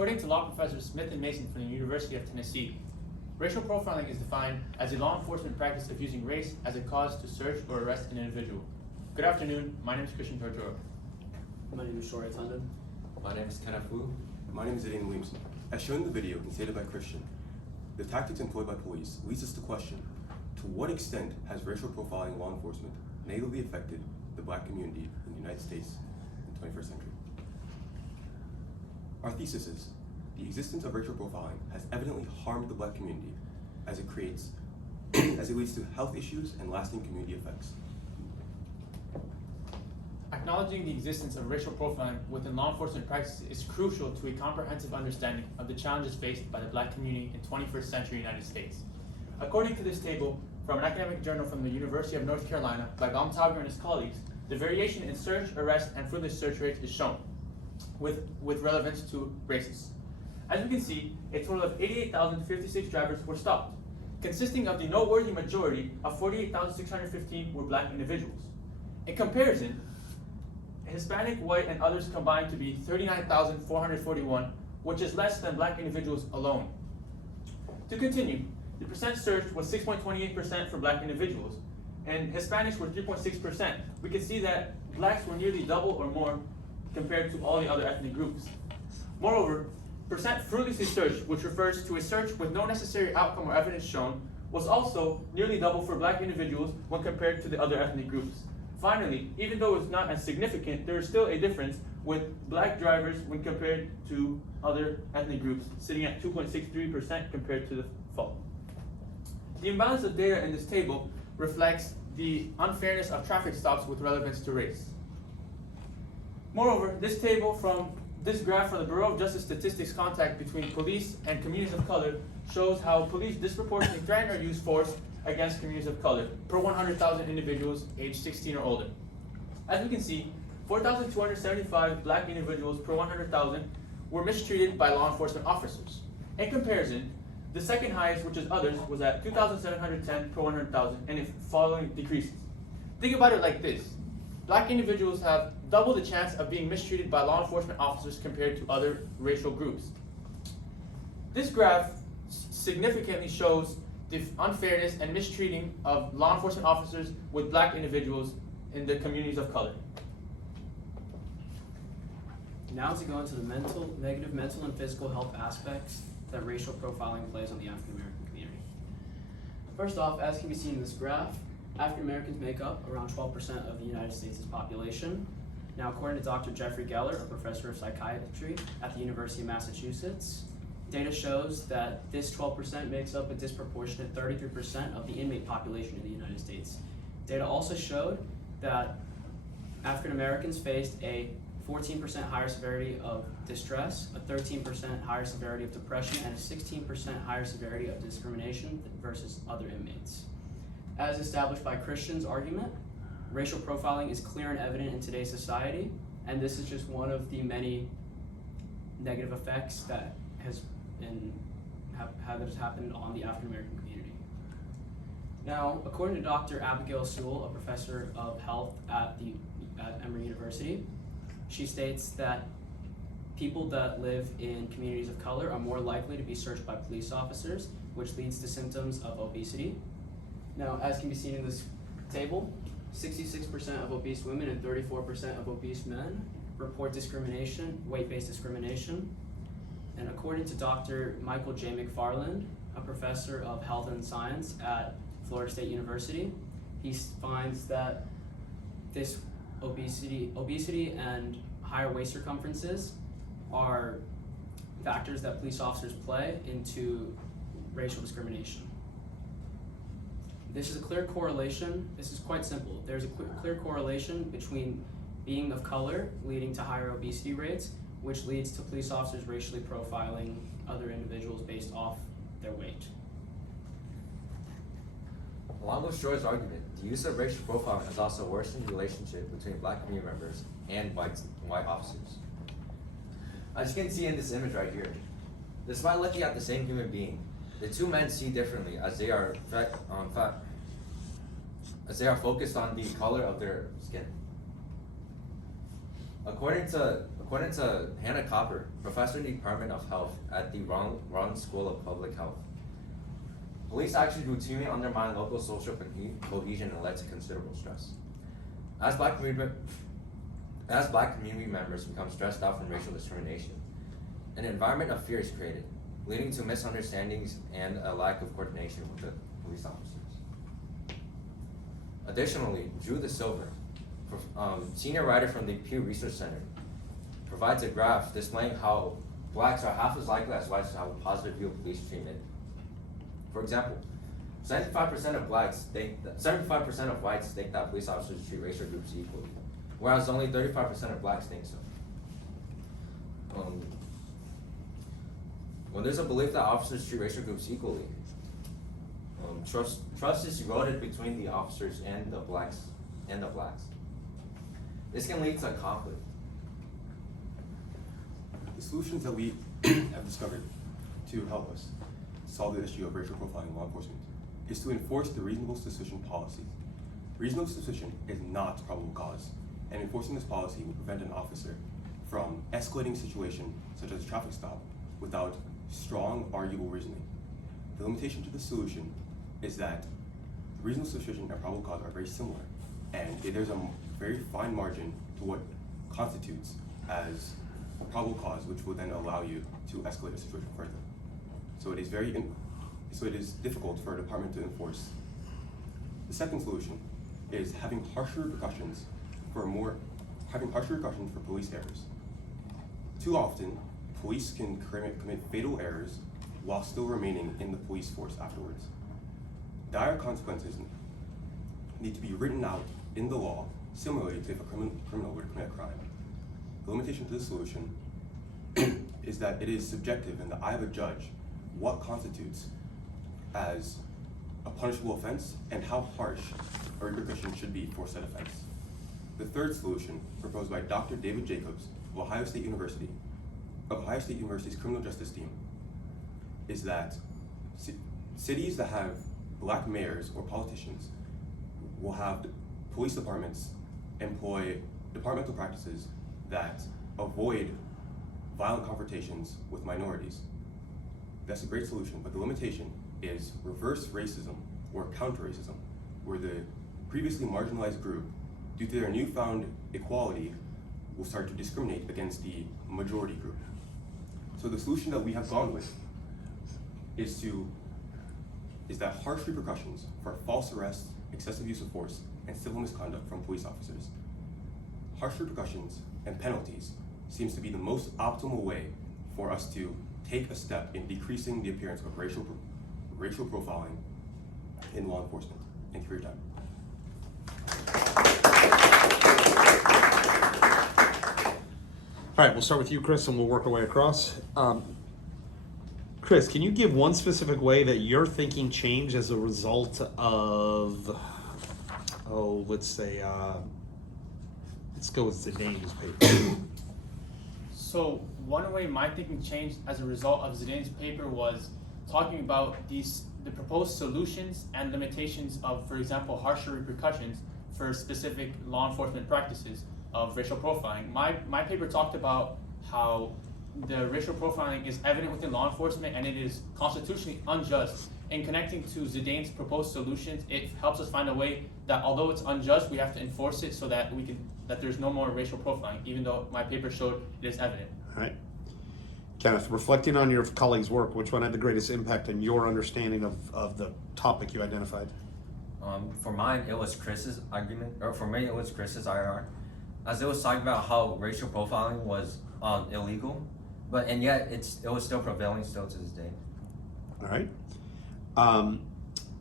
According to law professors Smith and Mason from the University of Tennessee, racial profiling is defined as a law enforcement practice of using race as a cause to search or arrest an individual. Good afternoon, my name is Christian Tortoro. My name is Shory Tundon. My name is Kenneth Wu. My name is Zidane Williamson. As shown in the video and stated by Christian, the tactics employed by police leads us to question, to what extent has racial profiling law enforcement negatively affected the Black community in the United States in the 21st century? Our thesis is, the existence of racial profiling has evidently harmed the Black community as it leads to health issues and lasting community effects. Acknowledging the existence of racial profiling within law enforcement practices is crucial to a comprehensive understanding of the challenges faced by the Black community in 21st century United States. According to this table from an academic journal from the University of North Carolina by Baumtauger and his colleagues, the variation in search, arrest, and fruitless search rates is shown with relevance to races. As we can see, a total of 88,056 drivers were stopped, consisting of the noteworthy majority of 48,615 were Black individuals. In comparison, Hispanic, white, and others combined to be 39,441, which is less than Black individuals alone. To continue, the percent searched was 6.28% for Black individuals, and Hispanics were 3.6%. We can see that Blacks were nearly double or more compared to all the other ethnic groups. Moreover, percent fruitlessly searched, which refers to a search with no necessary outcome or evidence shown, was also nearly double for Black individuals when compared to the other ethnic groups. Finally, even though it's not as significant, there is still a difference with Black drivers when compared to other ethnic groups, sitting at 2.63% compared to the fall. The imbalance of data in this table reflects the unfairness of traffic stops with relevance to race. Moreover, this graph from the Bureau of Justice Statistics contact between police and communities of color shows how police disproportionately threaten or use force against communities of color per 100,000 individuals aged 16 or older. As we can see, 4,275 Black individuals per 100,000 were mistreated by law enforcement officers. In comparison, the second highest, which is others, was at 2,710 per 100,000, and it following decreases. Think about it like this. Black individuals have double the chance of being mistreated by law enforcement officers compared to other racial groups. This graph significantly shows the unfairness and mistreating of law enforcement officers with Black individuals in the communities of color. Now to go into the negative mental and physical health aspects that racial profiling plays on the African American community. First off, as can be seen in this graph, African Americans make up around 12% of the United States' population. Now, according to Dr. Jeffrey Geller, a professor of psychiatry at the University of Massachusetts, data shows that this 12% makes up a disproportionate 33% of the inmate population in the United States. Data also showed that African Americans faced a 14% higher severity of distress, a 13% higher severity of depression, and a 16% higher severity of discrimination versus other inmates. As established by Christian's argument, racial profiling is clear and evident in today's society, and this is just one of the many negative effects that has happened on the African American community. Now, according to Dr. Abigail Sewell, a professor of health at Emory University, she states that people that live in communities of color are more likely to be searched by police officers, which leads to symptoms of obesity. Now, as can be seen in this table, 66% of obese women and 34% of obese men report discrimination, weight-based discrimination. And according to Dr. Michael J. McFarland, a professor of health and science at Florida State University, he finds that this obesity and higher waist circumferences are factors that police officers play into racial discrimination. This is a clear correlation. This is quite simple. There's a clear correlation between being of color leading to higher obesity rates, which leads to police officers racially profiling other individuals based off their weight. Along with Shore's argument, the use of racial profiling has also worsened the relationship between Black community members and white officers. As you can see in this image right here, despite looking at the same human being, the two men see differently as they are focused on the color of their skin. According to According to Hannah Copper, professor in the Department of Health at the Rollins School of Public Health, police actions routinely undermine local social cohesion and led to considerable stress. As black community members become stressed out from racial discrimination, an environment of fear is created, leading to misunderstandings and a lack of coordination with the police officers. Additionally, Drew De Silva, senior writer from the Pew Research Center, provides a graph displaying how blacks are half as likely as whites to have a positive view of police treatment. For example, 75% of whites think that police officers treat racial groups equally, whereas only 35% of blacks think so. When there's a belief that officers treat racial groups equally, trust is eroded between the officers and the blacks. This can lead to conflict. The solutions that we have discovered to help us solve the issue of racial profiling in law enforcement is to enforce the reasonable suspicion policy. Reasonable suspicion is not probable cause, and enforcing this policy will prevent an officer from escalating a situation such as a traffic stop without strong, arguable reasoning. The limitation to the solution is that reasonable suspicion and probable cause are very similar, and there's a very fine margin to what constitutes as a probable cause, which will then allow you to escalate a situation further. So it is difficult for a department to enforce. The second solution is having harsher repercussions for police errors. Too often, police can commit fatal errors while still remaining in the police force afterwards. Dire consequences need to be written out in the law, similarly to if a criminal were to commit a crime. The limitation to this solution is that it is subjective in the eye of a judge what constitutes as a punishable offense and how harsh a repercussion should be for said offense. The third solution, proposed by Dr. David Jacobs of Ohio State University's criminal justice team, is that cities that have black mayors or politicians will have police departments employ departmental practices that avoid violent confrontations with minorities. That's a great solution, but the limitation is reverse racism or counter racism, where the previously marginalized group, due to their newfound equality, will start to discriminate against the majority group. So the solution that we have gone with is that harsh repercussions for false arrest, excessive use of force, and civil misconduct from police officers. Harsh repercussions and penalties seems to be the most optimal way for us to take a step in decreasing the appearance of racial profiling in law enforcement. Thank you for your time. All right, we'll start with you, Chris, and we'll work our way across. Chris, can you give one specific way that your thinking changed as a result of, let's go with Zidane's paper. So one way my thinking changed as a result of Zidane's paper was talking about the proposed solutions and limitations of, for example, harsher repercussions for specific law enforcement practices of racial profiling. My paper talked about how the racial profiling is evident within law enforcement and it is constitutionally unjust. In connecting to Zidane's proposed solutions, it helps us find a way that although it's unjust, we have to enforce it so that there's no more racial profiling, even though my paper showed it is evident. All right. Kenneth, reflecting on your colleagues' work, which one had the greatest impact on your understanding of the topic you identified? For mine, it was Chris's argument, or for me, it was Chris's IR. As it was talking about how racial profiling was illegal, and yet it was still prevailing still to this day. All right.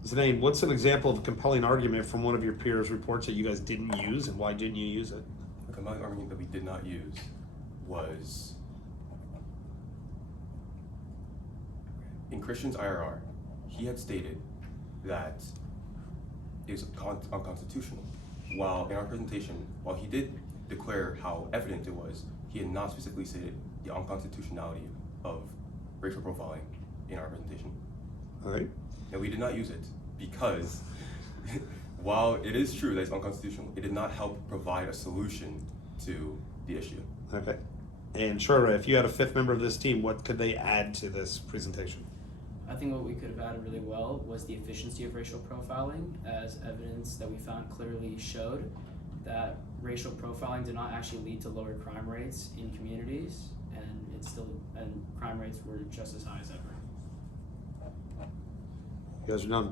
Zidane, what's an example of a compelling argument from one of your peers' reports that you guys didn't use, and why didn't you use it? The compelling argument that we did not use was in Christian's IRR. He had stated that it was unconstitutional. While in our presentation, while he did declare how evident it was, he had not specifically stated the unconstitutionality of racial profiling in our presentation. All right. And we did not use it because while it is true that it's unconstitutional, it did not help provide a solution to the issue. Okay. And Shora, if you had a fifth member of this team, what could they add to this presentation? I think what we could have added really well was the efficiency of racial profiling, as evidence that we found clearly showed that racial profiling did not actually lead to lower crime rates in communities, and crime rates were just as high as ever. You guys are done.